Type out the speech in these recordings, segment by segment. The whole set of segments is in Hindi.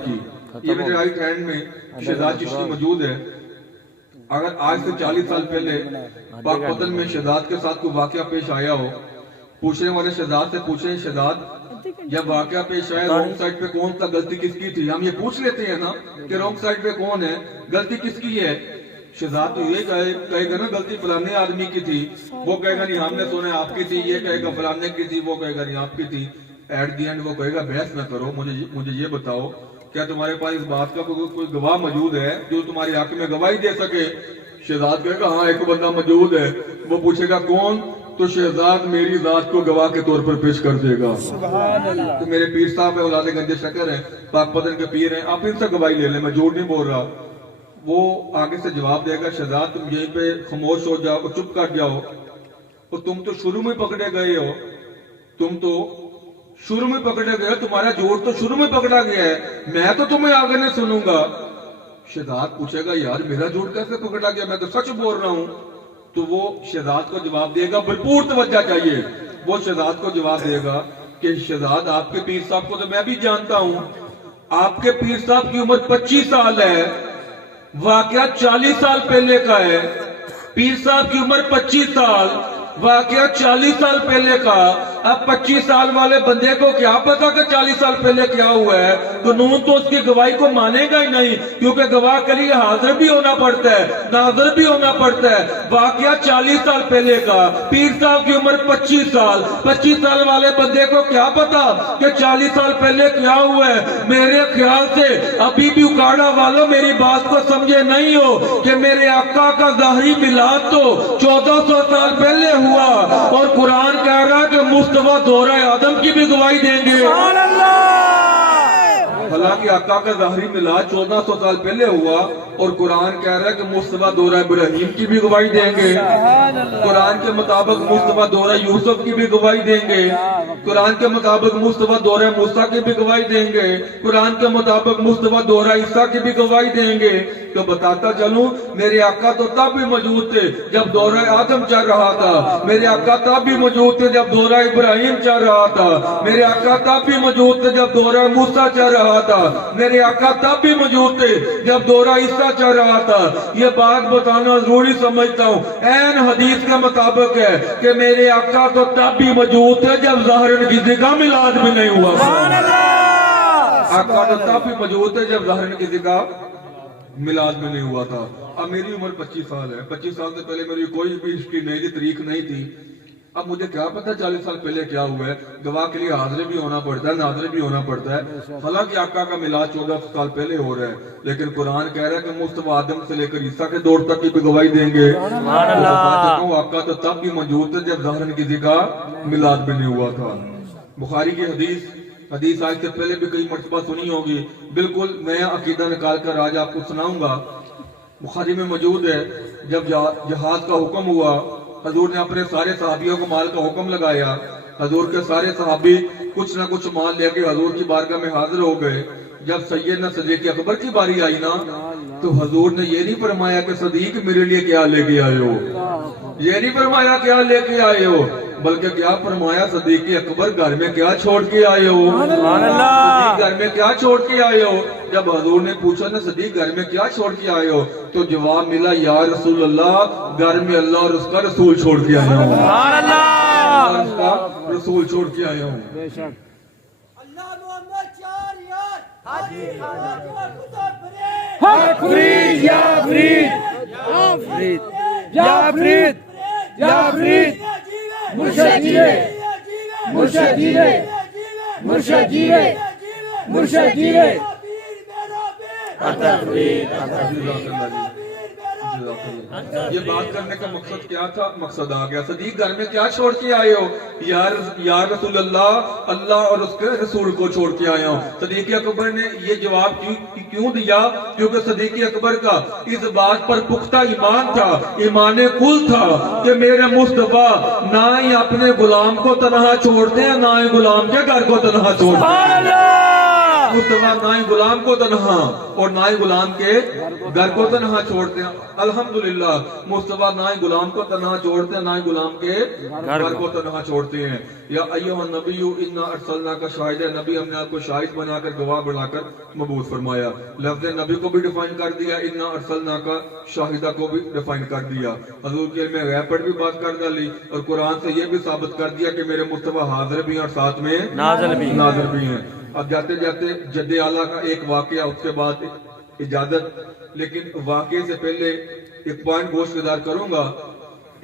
की। ये मेरे राइट हैंड में शहजाद चिश्ती मौजूद है। अगर आज से 40 साल पहले पाकपतन में शहजाद के साथ कोई वाकया पेश आया हो, पूछने वाले शहजाद से पूछे, शहजाद जब वाकया पेश आया रॉन्ग साइड पे कौन सा, गलती किसकी थी? हम ये पूछ लेते हैं ना कि रॉन्ग साइड पे कौन है, गलती किसकी है। शहजाद तो ये कहेगा ना गलती फलाने आदमी की थी, वो कहेगा नहीं हमने सुना आपकी थी, ये कहेगा फलाने की थी, वो कहेगा नहीं आपकी थी। एट दी एंड वो कहेगा बहस ना करो, मुझे ये बताओ क्या तुम्हारे पास इस बात का कोई गवाह मौजूद है जो तुम्हारे हक में गवाही दे सके? शहजाद कहेगा हाँ एक बंदा मौजूद है। वो पूछेगा कौन? तो शहजाद मेरी जात को गवाह के तौर पर पेश कर देगा। तो मेरे पीर साहब है, औलादे गंजे शकर है, पाकपतन के पीर हैं, आप इनसे गवाही ले लें, मैं झूठ नहीं बोल रहा। वो आगे से जवाब देगा शहजाद तुम यहीं पे खामोश हो जाओ, चुप कर जाओ, और तुम तो शुरू में पकड़े गए हो, तुम तो शुरू में पकड़े गए, तुम्हारा झूठ तो शुरू में पकड़ा गया है, मैं तो तुम्हें आगे नहीं सुनूंगा। शहजाद पूछेगा यार मेरा झूठ कैसे पकड़ा गया, मैं तो सच बोल रहा हूं। तो वो शहजाद को जवाब देगा, भरपूर तवज्जो चाहिए। वो शहजाद को जवाब देगा कि शहजाद आपके पीर साहब को तो मैं भी जानता हूं, आपके पीर साहब की उम्र 25 साल है, वाकया 40 साल पहले का है। पीर साहब की उम्र 25 साल, वाकया 40 साल पहले का। अब 25 साल वाले बंदे को क्या पता कि 40 साल पहले क्या हुआ है? कानून तो उसकी गवाही को मानेगा ही नहीं, क्योंकि गवाह के लिए हाजिर भी होना पड़ता है, नाज़िर भी होना पड़ता है। वाकया 40 साल पहले का, पीर साहब की उम्र 25 साल। 25 साल वाले बंदे को क्या पता कि 40 साल पहले क्या हुआ है? मेरे ख्याल से अभी भी उकाड़ा वालों मेरी बात को समझे नहीं हो कि मेरे आका का ज़ाहरी मिलाद तो 1400 साल पहले हुआ, और कुरान कह रहा है कि मुस्तफा दोहरा आदम की भी गवाही देंगे। हालांकि आका का ज़ाहरी मिलाद 1400 साल पहले हुआ, और कुरान कह रहा है कि मुस्तफा दोहरा इब्राहिम की भी गवाही देंगे। कुरान के मुताबिक मुस्तफा दोहरा यूसुफ की भी गवाही देंगे। कुरान के मुताबिक मुस्तफा दोहरा मूसा की भी गवाही देंगे। कुरान के मुताबिक मुस्तफा दोहरा ईसा की भी गवाही देंगे। तो बताता चलूं मेरे आका तो तब भी मौजूद थे जब दौरा आदम चल रहा था, मेरे आका तब भी मौजूद थे जब दौरा इब्राहिम चल रहा था, मेरे आका तब भी मौजूद थे जब दौरा मूसा चल रहा था, मेरे आका तब भी मौजूद थे जब दौरा ईसा चल रहा था। ये बात बताना जरूरी समझता हूँ, ऐन हदीस के मुताबिक है कि मेरे आका तो तब भी मौजूद थे जब ज़ाहिरन किसी का मिलाद भी नहीं हुआ। आका तो तब भी मौजूद थे जब ज़ाहिरन किसी का मिलाद में नहीं हुआ था। अब मेरी उम्र 25 साल है, 25 साल से पहले मेरी कोई भी हिस्ट्री नहीं थी, तारीख नहीं थी। अब मुझे क्या पता 40 साल पहले क्या हुआ है? गवाह के लिए हाजिर भी होना पड़ता है, नाज़िर भी होना पड़ता है। हालांकि आका का मिलाद 14 साल पहले हो रहा है, लेकिन कुरान कह रहा है कि मुस्तफा आदम से लेकर ईसा के दौर तक की भी गवाही देंगे। आका तो तब भी मौजूद थे जब ज़ाहिरन किसी का मिलाद भी नहीं हुआ था। बुखारी की हदीस आज से पहले भी कई मर्तबा सुनी होगी, बिल्कुल नया अकीदा निकाल कर आज आपको सुनाऊंगा। बुखारी में मौजूद है, जब जहाज का हुक्म हुआ, हजूर ने अपने सारे सहाबियों को माल का हुक्म लगाया। हजूर के सारे सहाबी कुछ ना कुछ माल लेके हजूर की बारगाह में हाजिर हो गए। जब सैयदना सदीक अकबर की बारी आई ना, तो हजूर ने ये नहीं फरमाया कि सदीक मेरे लिए क्या लेके आए हो, ये नहीं फरमाया क्या लेके आए हो, बल्कि क्या फरमाया सदीक अकबर घर में क्या छोड़ के आए हो, घर में क्या छोड़ के आए हो। जब हजूर ने पूछा ना सदीक घर में क्या छोड़ के आए हो, तो जवाब मिला या रसूल अल्लाह घर में अल्लाह और उसका रसूल छोड़ के आया हूँ, उसका रसूल छोड़ के आया हूँ। ये बात करने का मकसद क्या था? मकसद आ गया। सदीक घर में क्या छोड़ के आए हो? यार रसूल अल्लाह अल्लाह और उसके रसूल को छोड़ के आया हूँ। सदीक अकबर ने ये जवाब क्यों दिया? क्योंकि सदीक अकबर का इस बात पर पुख्ता ईमान था, ईमान कुल था कि मेरे मुस्तफा ना ही अपने गुलाम को तनहा छोड़ते हैं, ना ही गुलाम के घर को तनहा छोड़ते हैं। मुस्तफा ना ही गुलाम को तन्हा और ना ही गुलाम के घर को तन्हा छोड़ते हैं। अल्हम्दुलिल्लाह मुस्तफा ना ही गुलाम को तन्हा छोड़ते हैं, ना ही गुलाम के घर को तन्हा छोड़ते हैं। या अय्युहन नबिय्यु इन्ना अर्सलनाका शाहिदन, नबी हमने आपको शाहिद बनाकर गवाह बनाकर मबूस फरमाया। लफ्ज़ नबी को भी डिफाइन कर दिया, इन्ना अर्सलनाका शाहिदा को भी डिफाइन कर दिया। हजूर के में गैब पर भी बात कर डाली और कुरान से ये भी साबित कर दिया कि मेरे मुस्तफा हाजिर भी हैं और साथ में नाज़िल भी हैं। अब जाते जाते जद्दे आला का एक वाकया, उसके बाद इजाजत। लेकिन वाकये से पहले एक पॉइंट गोश्तदार करूंगा।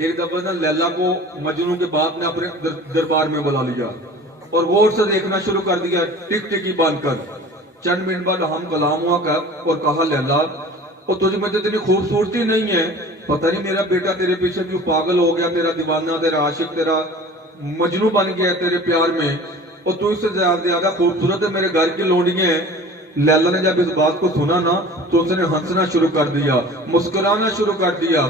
एक दफा ना लैला को मजनू के बाप ने अपने दरबार में बुला लिया और गौर से देखना शुरू कर दिया, टिक टिकी बांधकर। चंद मिनट बाद हम कलाम हुआ कर और कहा, लैला और तुझ में तो इतनी खूबसूरती नहीं है, पता नहीं मेरा बेटा तेरे पीछे क्यों पागल हो गया, तेरा दीवाना, तेरा आशिक, तेरा मजनू बन गया तेरे प्यार में, और तू इससे ज्यादा खूबसूरत है, मेरे घर की लोंडियां हैं। लैला ने जब इस बात को सुना ना तो उसने हंसना शुरू कर दिया, मुस्कुराना शुरू कर दिया